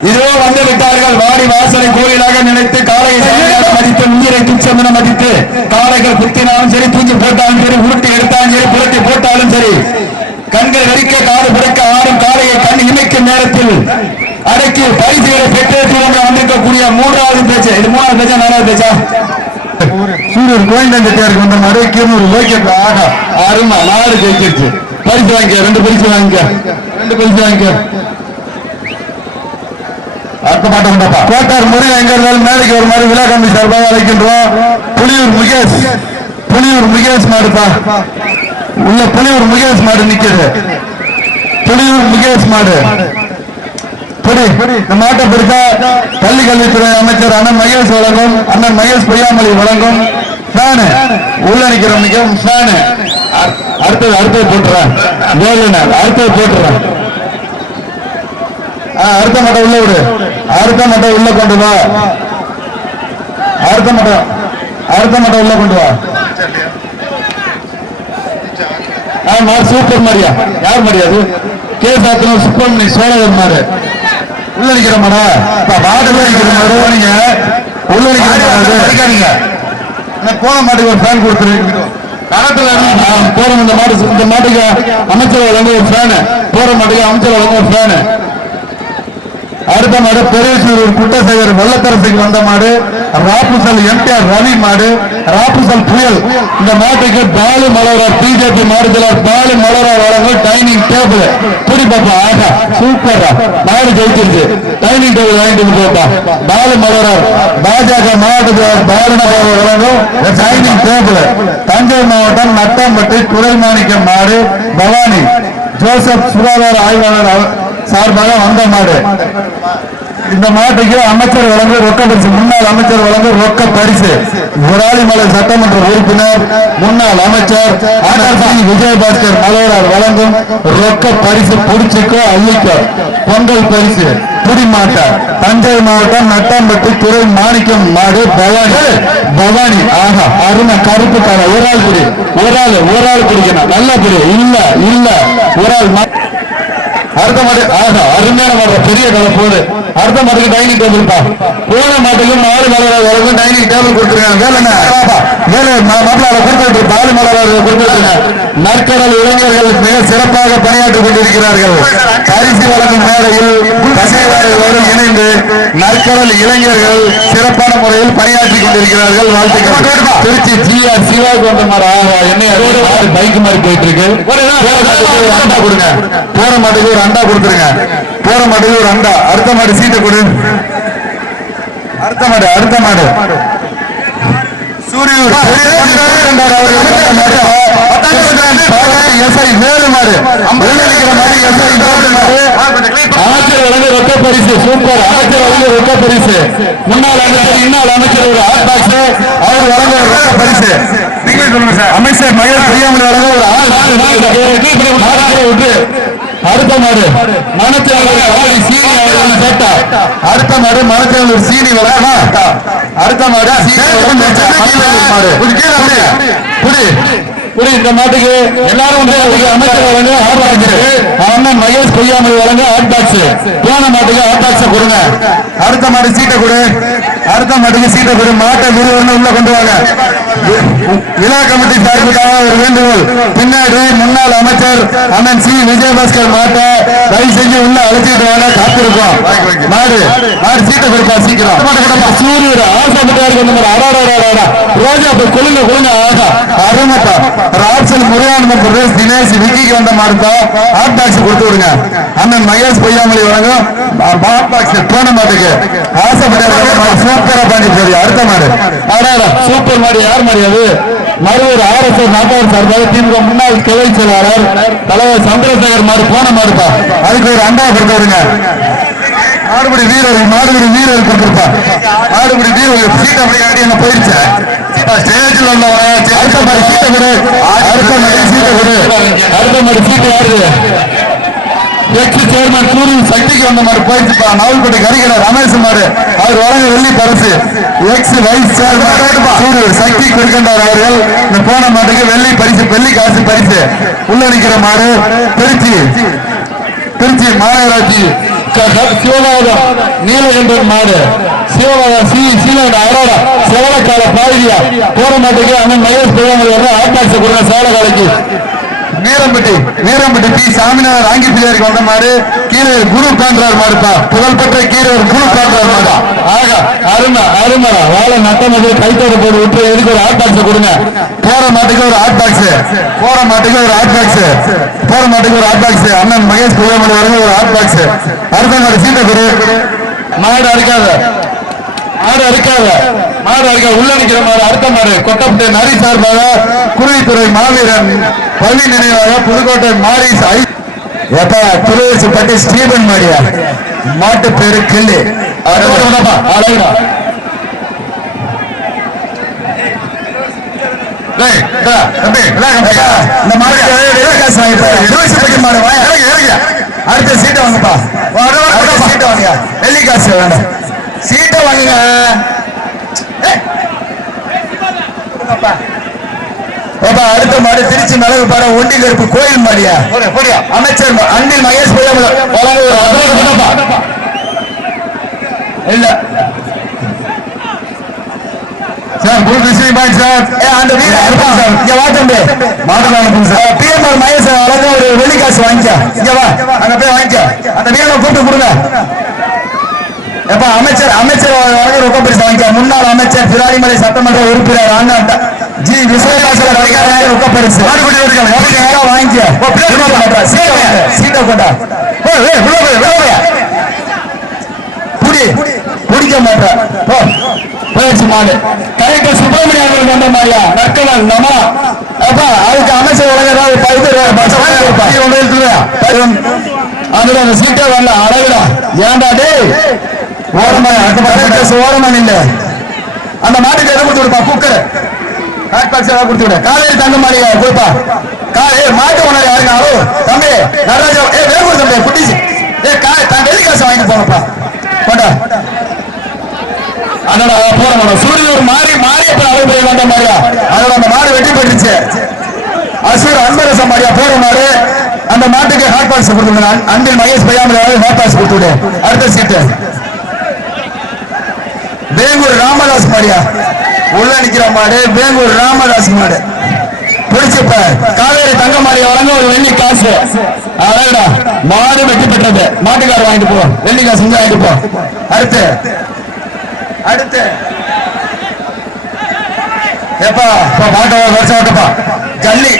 இதோ வந்து விட்டார்கள். வாடி வாசலை கோயிலாக நினைத்து காளையை சாமியாக மதித்து உயிரை துச்சம் என மதித்து காளைகள் குத்தினாலும் சரி தூக்கி போட்டாலும் சரி உருட்டி எடுத்தாலும் சரி புரட்டி போட்டாலும் சரி கண்கள் வெறிக்க காது பிறக்க ஆடும் காளையை கண் இமைக்கும் நேரத்தில் அடக்கி பரிசுகளை பெற்றேற்று கொண்டு வந்திருக்கக்கூடிய மூன்றாவது பேச்சு இது மூணாவது பேச்சா நாலாவது பேச்சா சூரியன் கோயந்தங்கத்தியாருக்கு வந்த மாதிரி கீழூர் லோக்கியத்தை ஆகா. அருமா நாலு ஜெயிச்சிருச்சு. பரிசு வாங்கிக்க ரெண்டு பரிசு வாங்கிக்க. ரெண்டு பரிசு வாங்கிக்க. கோட்டார் முறை எங்க இருந்தாலும் மேலைக்கு ஒரு மாதிரி விழா கம்பி சார்பாக அழைக்கின்றோம். புலியூர் முகேஷ். புலியூர் முகேஷ் மாடுப்பா. உள்ள புலியூர் முகேஷ் மாடு நிக்குது. புலியூர் முகேஷ் மாடு. புடி இந்த மாட்டை பிடிச்சா பள்ளி கல்வித்துறை அமைச்சர் அண்ணன் மகேஷ் வழங்கும் அண்ணன் மகேஷ் பொய்யாமொழி வழங்கும். ஃபேனு. உள்ள நிக்கிறவனுக்கு ஃபேனு. அடுத்தது அடுத்தது போட்டுறேன். வேலுண்ணா அடுத்தது போட்டுறேன். அடுத்த மட்டம் உள்ள விடு. அடுத்த மட்டம் உள்ள கொண்டு வா. அடுத்த மட்டம் அடுத்த மட்டம் உள்ள கொண்டு வா. சூப்பர் மாரியா. யார் மாரியா அது? கே. சாத்தனம் சுப்பிரமணி சோழகர் மாடு உள்ள நிக்கிற மாடா? உள்ள நிக்கிற மாடு நீங்க? உள்ள நிக்கிற போன மாட்டுக்கு ஒரு ஃபேன் கொடுத்துருக்கீங்க. களத்துல போற இந்த மாடு இந்த மாட்டுக்கு அமைச்சர் வழங்க ஒரு ஃபேனு போற மாட்டுக்கு அமைச்சர் வழங்க ஒரு ஃபேனு அடுத்த மாடு பெரியசூர் குட்டசேகர் வெள்ளத்தரசுக்கு வந்த மாடு. ராப்புசல் எம்டிஆர் ரவி மாடு. ராப்புசல் புயல். இந்த மாட்டுக்கு பாலு மலரார் பிஜேபி மாடுதலார் பாலு மலரார் வழங்கும் டைனிங் டேபிள். புடி பாப்பா ஆகா சூப்பரா மாடு ஜெயிச்சிருச்சு. டைனிங் டேபிள் வாங்கிட்டு போப்பா பாலு மலரார் பாஜக மாவட்ட பாலநகர் வழங்கும் டைனிங் டேபிள். தஞ்சை மாவட்டம் நட்டாம்பட்டி மாணிக்கம் மாடு பவானி. ஜோசப் சுகாதார ஆய்வாளர் சார்பாக வந்த மாடு. இந்த மாட்டுக்கு அமைச்சர் வழங்க ரொக்க பரிசு முன்னாள் அமைச்சர் வழங்க ரொக்க பரிசு. விராலிமலை சட்டமன்ற உறுப்பினர் முன்னாள் அமைச்சர் ஆர்சி விஜயபாஸ்கர் மலையரார் வழங்கும் ரொக்க பரிசு புடிச்சுக்கோ அள்ளிக்கோ. பொங்கல் பரிசு புடிமாட்ட. தஞ்சை மாவட்டம் நட்டாம்பட்டி துறை மாணிக்கம் மாடு பவானி. பவானி ஆஹா அருமை கருப்பு கால ஒரு ஆள் புடி ஒரு ஆள் ஒரு ஆள் பிடிக்கணும். நல்ல புடி இல்ல இல்ல ஒரு ஆள் அடுத்த மாடு அருமையான மாடு பெரிய கலை போடு. அடுத்த மாட்டுக்கு டைனிங் டேபிள் போன மாட்டுக்கு மாடு மலரார் டைனிங் டேபிள் கொடுத்துருக்காங்க. வேலை என்ன வேலை பாலு நற்கடல் இளைஞர்கள் மிக சிறப்பாக பணியாற்றிக் கொண்டிருக்கிறார்கள். பரிசு வழங்கும் மேடையில் கசைவாளர்களோடு இணைந்து நற்கடல் இளைஞர்கள் சிறப்பான முறையில் பணியாற்றிக் கொண்டிருக்கிறார்கள். வாழ்த்துக்கள். திருச்சி ஜிஆர் சிவா கொண்ட என்னை பைக் மாதிரி போயிட்டு இருக்கு ஒரு அண்டா கொடுங்க. போற மாட்டுக்கு ஒரு அண்டா கொடுத்துருங்க. போற மாட்டுக்கு ஒரு அண்டா. அடுத்த மாடு சீட்டை கொடு. அடுத்த மாடு அடுத்த மாடு. பரிசு சூப்பர் அமைச்சர் வழங்க ரொக்க பரிசு முன்னாள் அமைச்சர் இன்னாள் அமைச்சர் ஒரு ஹாட் பாக்ஸ் அவர் வழங்க ஒரு ரொக்க பரிசு நீங்களே சொல்லுங்க சார் அமைச்சர் மகேஷ் பிரியாமல் வழங்க ஒரு ஆள் விட்டு அடுத்த மாடு மனச்சேரி சீனி அவர்கள் சேட்டா அடுத்த மாடு மரத்தேவலூர் சீனி அடுத்த மாடு புடி புடி. இந்த மாட்டுக்கு எல்லாரும் அமைச்சர் வழங்க ஹாட் பாக்ஸ் அண்ணன் மகேஷ் பொய்யாமல் வழங்க ஹாட் பாக்ஸ் போன மாட்டுக்கு ஹாட் பாக்ஸ் கொடுங்க. அடுத்த மாடு சீட்டை கொடு. அடுத்த மாட்டுக்கு சீட்டை பெரும் மாட்டை விறுவிறுன்னு உள்ள கொண்டு வாங்க. விழா கமிட்டி சார்பிற்காக ஒரு வேண்டுகோள். பின்னாடி முன்னாள் அமைச்சர் அண்ணன் சி. விஜயபாஸ்கர் மாட்டை தயவு செஞ்சு உள்ள அழைச்சிட்டு வாங்க காத்திருக்கோம் மாடு மாடு சீட்டை பெருப்பா சீக்கிரம். சூரியர் ஆசைப்பட்டாருக்கு நம்ம மாதிரி அடாடா குழுங்க போய் கொழுங்க கொழுங்க ஆகா அருமப்பா. ராப்சல் முருகானந்தம் பிரதேஷ் தினேஷ் விக்கிக்கு வந்த மாடுப்பா ஹாட் பாக்ஸ் கொடுத்து விடுங்க. அண்ணன் மகேஷ் பொய்யாமொழி வழங்கும். ஹாட் பாக்ஸ் போன மாட்டுக்கு ஆசைப்பட்ட சூப்பரா பண்ணி போய் அடுத்த மாடு. அடாடா சூப்பர் மாடி. யார் மாடி அது? மறுவர் ஆர்எஸ்எஸ் நாட்டார் சார்பாக திமுக முன்னாள் கிளை செயலாளர் தலைவர் சந்திரசேகர் மாடு போன மாடுப்பா. அதுக்கு ஒரு அண்டா கொடுத்து விடுங்க. மாடுபிடி வீரர் மாடுபிடி வீரர் கொடுத்துருப்பா மாடுபிடி வீரர் சீட்டை அப்படி ஆடி என்ன போயிடுச்சு. ஸ்டேஜில் உள்ளவங்க அடுத்த மாதிரி சீட்டை கொடு. அடுத்த மாதிரி சீட்டை கொடு. அடுத்த மாடு சீட்டு யாருது எக்ஸ் சேர்மன் சூரியன் சக்திக்கு வந்த மாதிரி போயிடுச்சுப்பா நவல்பட்டி கரிகட ரமேஷ் மாடு. அவர் வழங்க வெள்ளி பரிசு. எக்ஸ் வைஸ் சேர்மன் சூரியன் சக்தி கொடுக்கின்றார் அவர்கள். இந்த போன மாட்டுக்கு வெள்ளி பரிசு வெள்ளி காசு பரிசு. உள்ள நிக்கிற மாடு திருச்சி. திருச்சி மாநகராட்சி. சிவநாதம் நீலகண்டன் மாடு. சிவநாதம் சி சீலகண்டன் அரோரா சேலக்கால பாதியா போற மாட்டுக்கு அண்ணன் மகேஷ் பிள்ளைங்க வந்து ஆட்டாட்சி கொடுங்க சேலக்காலைக்கு வீரம்பட்டி வீரம்பட்டி பி சாமிநாதர் ஆங்கி பிள்ளையருக்கு வந்த மாதிரி கீழே குரு காண்றார் மாடுப்பா. புகழ்பெற்ற கீழே குரு காண்றார் மாடு ஆகா அருமை அருமை வாழை நட்டமது கைத்தோட போட்டு விட்டு எதுக்கு ஒரு ஆட்டாட்சி கொடுங்க. போற மாட்டுக்கு ஒரு ஹாட் பாக்ஸ் போற மாட்டுக்கு ஒரு ஹாட் பாக்ஸ் போற மாட்டுக்கு ஒரு ஹாட் பாக்ஸ் அண்ணன் மகேஷ் புகைமணி வரங்க ஒரு ஹாட் பாக்ஸ் அடுத்த மாடு சீட்டை கொடு. மாடு அறுக்காத. மாடு அறுக்காத. மாடு அறுக்காத உள்ள நிக்கிற மாடு அடுத்த மாடு. கொட்டப்பட்டு நரி சார்பாக குருவித்துறை மாவீரன். பள்ளி நினைவாக புதுக்கோட்டை மாரிஸ் ஐ எப்பா திருவச்சிப்பட்டி ஸ்டீபன் மாடியா மாட்டு பேரு கிள்ளி. முடியா? இந்த மாடு. அடுத்த சீட்டை வாங்கப்பா. சீட்டை வாங்க வெள்ளி காசு வேண்டாம் சீட்டை வாங்குங்க. பாப்பா அடுத்த மாடு திருச்சி மிளகு பாட ஒண்டி கருப்பு கோயில் மாடியா? அமைச்சர் அன்பில் மகேஷ் பொய்யாமல. இல்ல. சார் குரு கிருஷ்ணி பாய் சார். ஏ அந்த வீர இருப்பான் சார் இங்க வா தம்பி. மாடுகான சார் பிஎம்ஆர் மகேஷ் வழங்க ஒரு வெள்ளி காசு வாங்கிக்க. இங்க வா. அங்க போய் வாங்கிக்க. அந்த வீரனை கூப்பிட்டு கொடுங்க. எப்ப அமைச்சர் அமைச்சர் வழங்க ரொக்க பரிசு வாங்கிக்க. முன்னாள் அமைச்சர் பிராணிமலை சட்டமன்ற உறுப்பினர் அண்ணன் ட- ஜி விஸ்வநாசன் வழங்க ரொக்க பரிசு. வாங்கிக்க. வாங்கிக்க சீட்டை கொண்டா. ஏய், ஏய், உள்ள போய், உள்ள போய். புடி. பிடிக்க மாட்டேன் போ. போயிடுச்சு மாடு. கரெக்டா சுப்பிரமணிய அவர்கள் வந்த மாதிரியா? நக்கவன் நமா. அப்பா அதுக்கு அமைச்சர் கொடுப்பா. இருக்குதா? அதுல அந்த சீட்டே வரல அழகுடா. ஏன்டா டேய்? ஓரமா அந்த பக்கம் ஓரமா நில்ல. அந்த மாட்டுக்கு எதை கொடுத்து குக்கர். ஹாட் பாக்ஸ் எதாவது தங்க மாடியா கொடுப்பா. காலை மாட்டு ஓனர் யாருங்க தம்பி நடராஜா ஏ வேகூர் தம்பி குட்டிச்சு ஏ தான் காசு கொண்டா. சூரியன் மாறி மாறி அப்புறம் போய் வந்த மாதிரியா? அதோட அந்த மாடு வெட்டி போட்டுச்சு அசூர் அன்பரசம் மாடியா போற மாடு. அந்த மாட்டுக்கு ஹாட் பாக்ஸ் கொடுத்துருங்க அன்பில் மகேஷ் பையாமல் ஹாட் பாக்ஸ் அடுத்த சீட்டு வேங்கூர் ராமதாஸ் மாடியா உள்ள நிக்கிற மாடு வேங்கூர் ராமதாஸ் மாடு. பிடிச்சப்ப காவேரி தங்க மாறி வழங்க ஒரு வெள்ளி காசு. அழகுடா மாடு வெட்டி பெற்றது. மாட்டுக்கார வாங்கிட்டு போ. வெள்ளி காசு இங்க வாங்கிட்டு போ. அடுத்து. அடுத்து. ஏப்பா இப்ப வருஷம் ஓட்டப்பா. ஜல்லி.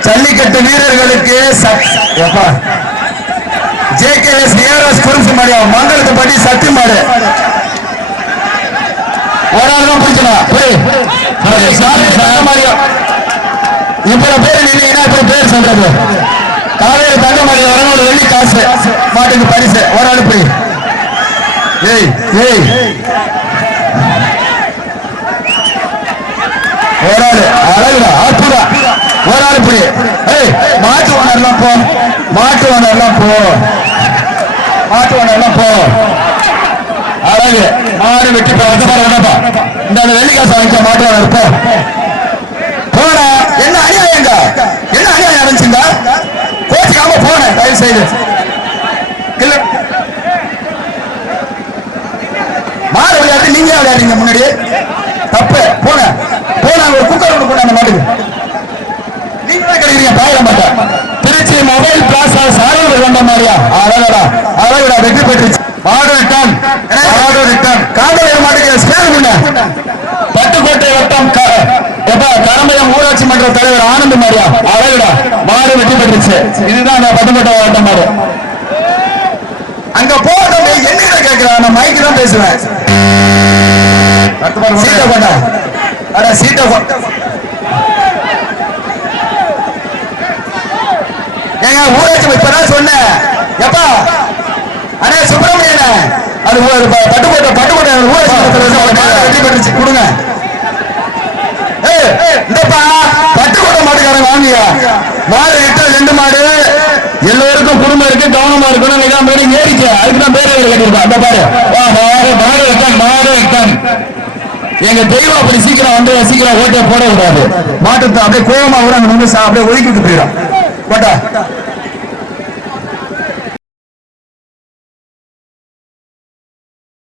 ஜல்லிக்கட்டு வீரர்களுக்கு சத்- ஏப்பா. ஜேகேஎஸ் நியரஸ் குருசு மாடியா மங்களத்து படி சத்தி மாடு ஒரு ஆள் தான் போய் பேர் நின்னீங்கன்னா இப்ப பேர் சொல்றது காலையில் தங்க மாடி வரணும் வெள்ளி காசு. மாட்டுக்கு பரிசு. ஒரு ஆளு ஏய் ஏய். ஒரு ஆளு. அழகுடா அற்புதா. ஒரு ஆளு போய் ஏய் மாட்டு ஓனர்லாம் போ. மாட்டு ஓனர்லாம் போ. மாட்டு ஓனர்லாம் போ. அழகு மாடு வெட்டி போ இந்த பாரு, இந்த பாரு. வாங்கிக்க மாட்டு ஓனர் போன என்ன அநியாயங்க என்ன அநியாயம் நடந்துச்சுங்க கோச்சுக்காம போனேன் தயவு செய்து. இல்ல மாடு விளையாட்டு நீங்க விளையாடுங்க முன்னாடி தப்பு. போன. போன ஒரு குக்கர் ஒன்று போன அந்த மாட்டுக்கு. நீங்களே கிடைக்கிறீங்க பாயிட மாட்டேன் திருச்சி மொபைல் பிளாசா சாரல் வந்த மாதிரியா அழகடா. அழகடா வெற்றி பெற்றுச்சு. மாடு ரிட்டர்ன் ரிட்டர்ன் காதல் பண்ண. பட்டுக்கோட்டை வட்டம் கரம்பயம் ஊராட்சி மன்ற தலைவர் ஆனந்த் மாரியா. அழகுடா. மாடு வெட்டி பெற்றுச்சு. இதுதான் அந்த பட்டுக்கோட்டை வட்டம் மாடு. அங்க போறோம் என்ன கேட்கிறேன் நான் மைக்கு தான் பேசுவேன். சீட்டை கொண்டா. அட சீட்டை ஏங்க ஊராட்சி இப்பதான் சொன்னேன். எப்பா? அண்ணே சுப்பிரமணியன. அது ஒரு ப- பட்டுக்கோட்டை பட்டுக்கோட்டை ஊராட்சி கொடுங்க. இந்தப்பா பட்டுக்கோட்டை மாட்டுக்காரங்க வாங்கியா? மாடு கிட்ட ரெண்டு மாடு. எல்லோருக்கும் குடும்பம் இருக்கு கவனமா இருக்கணும். இதான் பேரு ஏறிக்க அதுக்கு தான் பேரு கட்டிருக்கோம் அந்த பாரு. மாடு மாடு வைக்கான் மாடு வைக்கான் எங்க தெய்வம் அப்படி சீக்கிரம் வந்து சீக்கிரம் ஓட்டை போட மாட்டு அப்படியே கோவமா கூட அங்க வந்து சா- அப்படியே ஒதுக்கிட்டு போயிடும். போட்டா.